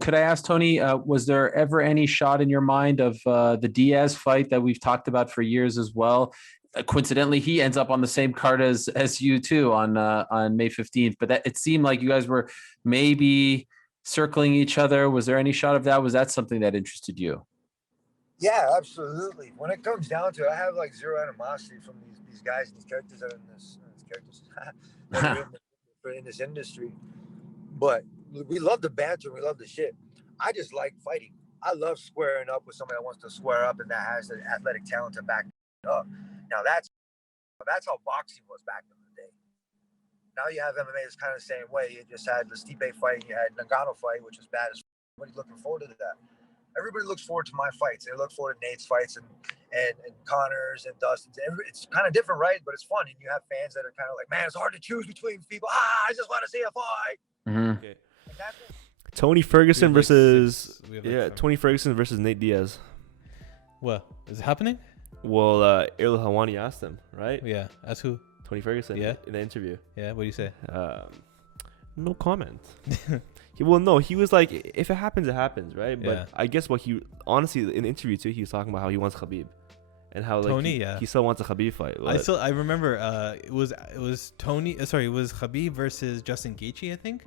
Could I ask Tony, was there ever any shot in your mind of the Diaz fight that we've talked about for years as well? Coincidentally, he ends up on the same card as you too on May 15th. But it seemed like you guys were maybe circling each other. Was there any shot of that? Was that something that interested you? Yeah, absolutely. When it comes down to it, I have like zero animosity from these guys and these characters that are in this characters that are in this industry. But we love the banter, we love the shit. I just like fighting. I love squaring up with somebody that wants to square up and that has the athletic talent to back it up. Now that's how boxing was back in the day. Now you have MMA is kind of the same way. You just had the Stipe fight, you had Nagano fight, which was bad as everybody's looking forward to that. Everybody looks forward to my fights. They look forward to Nate's fights and Connor's and Dustin's. It's kind of different, right? But it's fun. And you have fans that are kind of like, man, it's hard to choose between people. I just want to see a fight. Mm-hmm. Okay. Tony Ferguson versus Nate Diaz. What is it happening? Well, Errol Hawani asked him, right? Yeah, ask who? Tony Ferguson. Yeah, in the interview. Yeah, what do you say? No comment. He was like, if it happens, it happens, right? But Yeah. I guess he honestly in the interview too, he was talking about how he wants Khabib, and how like Tony, he still wants a Khabib fight. I remember it was Tony. It was Khabib versus Justin Gaethje, I think.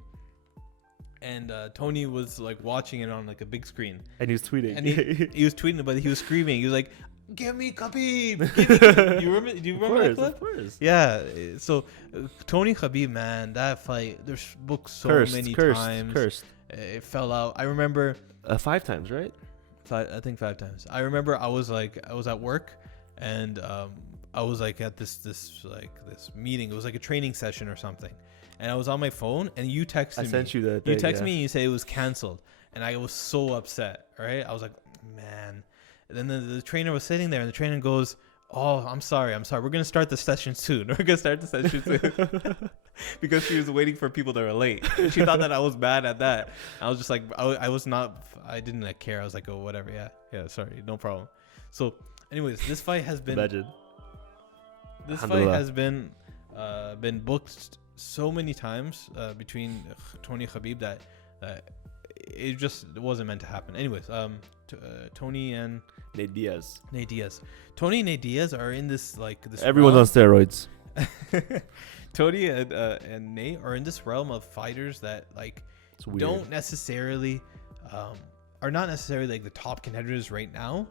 And Tony was like watching it on like a big screen, and he was tweeting. And he was tweeting, but he was screaming. He was like, "Give me Khabib!" Do you remember that clip? Of course. Yeah. So Tony Khabib, man, that fight. There's booked so many times. Cursed. It fell out. I remember 5 times, right? I think 5 times. I remember I was at work, and I was like at this meeting. It was like a training session or something. And I was on my phone, and you texted me. I sent you the thing. You texted me, and you say it was canceled. And I was so upset, right? I was like, man. And then the trainer was sitting there, and the trainer goes, "Oh, I'm sorry. We're going to start the session soon. Because she was waiting for people that were late. She thought that I was mad at that. I was just like, I didn't care. I was like, oh, whatever. Yeah, sorry. No problem. So, anyways, this fight has been... Legend. This fight has been booked so many times between Tony and Khabib that it wasn't meant to happen. Anyways, Tony and Nate Diaz. Tony and Nate Diaz are in this Everyone's on steroids. Tony and Nate are in this realm of fighters that don't necessarily are not necessarily like the top contenders right now,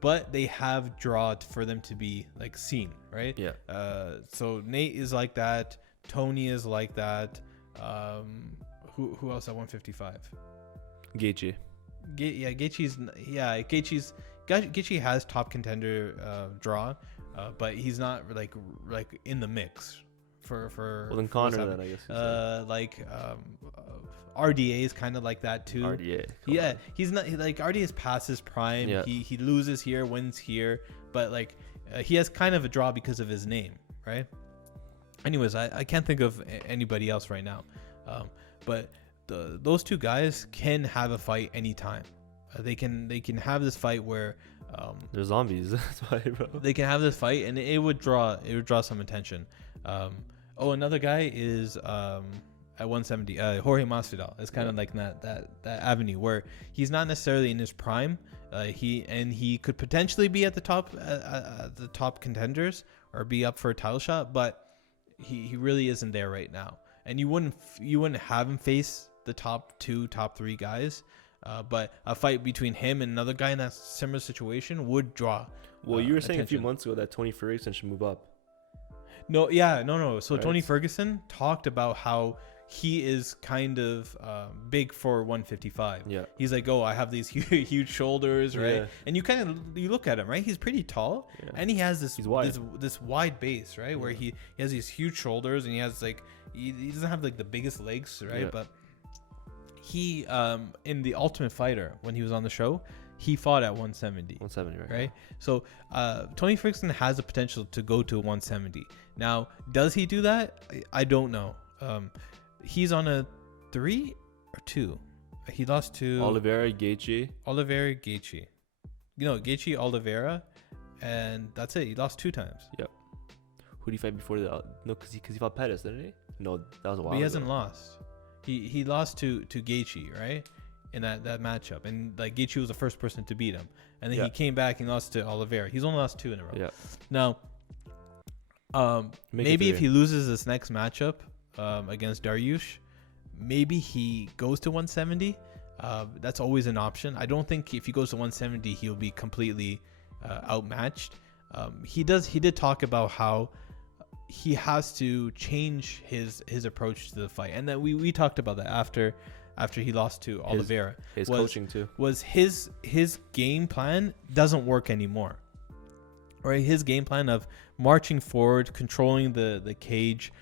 but they have draw for them to be like seen, right? Yeah. So Nate is like that. Tony is like that. Who else at 155? Gaethje. Gaethje has top contender draw, but he's not like in the mix for. Well, then Connor, then I guess. RDA is kind of like that too. RDA. Yeah, he's not like RDA is past his prime. Yeah. He loses here, wins here, but he has kind of a draw because of his name, right? Anyways, I can't think of anybody else right now, but those two guys can have a fight anytime. They can have this fight where they're zombies. That's why, bro. They can have this fight and it would draw some attention. Another guy is at 170, Jorge Masvidal. It's kind of like that avenue where he's not necessarily in his prime. He could potentially be at the top contenders or be up for a title shot, but he really isn't there right now. And you wouldn't have him face the top 3 guys. But a fight between him and another guy in that similar situation would draw. Well, you were saying attention. A few months ago that Tony Ferguson should move up. No. So right. Tony Ferguson talked about how he is kind of big for 155. Yeah. He's like, I have these huge shoulders, right? Yeah. And you look at him, right? He's pretty tall, and he has this wide base, right? Yeah. Where he has these huge shoulders, and he has he doesn't have the biggest legs, right? Yeah. But he in the Ultimate Fighter, when he was on the show, he fought at 170. 170, right? So Tony Ferguson has the potential to go to 170. Now, does he do that? I don't know. He's on a 3 or 2. He lost to Oliveira, Gaethje. Gaethje, Oliveira, and that's it. He lost 2 times. Yep. Who did he fight before that? No, because he fought Pettis, didn't he? No, that was a while. But he hasn't lost. He lost to Gaethje, right? in that matchup, and like Gaethje was the first person to beat him, and then Yeah. he came back and lost to Oliveira. He's only lost 2 in a row. Yeah. Now, Make it maybe if 3. he loses this next matchup against Dariush, maybe he goes to 170. That's always an option. I don't think if he goes to 170, he'll be completely outmatched. He did talk about how he has to change his approach to the fight, and that we talked about that after he lost to Oliveira. His was- coaching too. Was his game plan doesn't work anymore. Right, his game plan of marching forward, controlling the cage,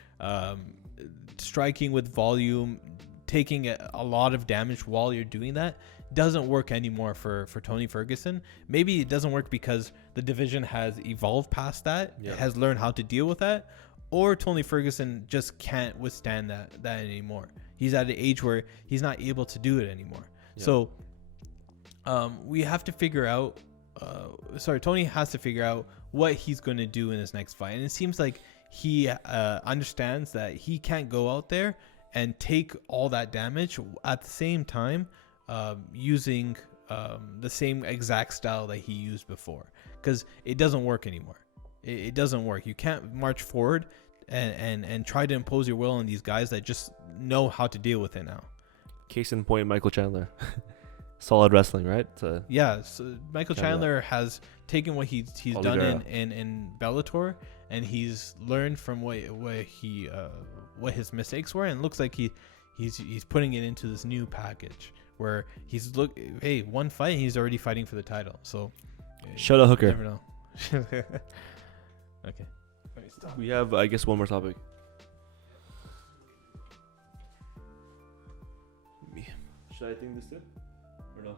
striking with volume, taking a lot of damage while you're doing that doesn't work anymore for Tony Ferguson. Maybe it doesn't work because the division has evolved past that, has learned how to deal with that, or Tony Ferguson just can't withstand that anymore. He's at an age where he's not able to do it anymore. Yeah. So we have to figure out Tony has to figure out what he's going to do in his next fight. And it seems like he understands that he can't go out there and take all that damage at the same time using the same exact style that he used before, because it doesn't work anymore. It doesn't work. You can't march forward and try to impose your will on these guys that just know how to deal with it now. Case in point, Michael Chandler. Solid wrestling, right? So Michael Chandler has taken what he's done Oliveira. in Bellator, and he's learned from what his mistakes were, and it looks like he's putting it into this new package where one fight and he's already fighting for the title. So Shout out Hooker. you never know. Okay. We have, I guess, one more topic. Should I think this too? Or no?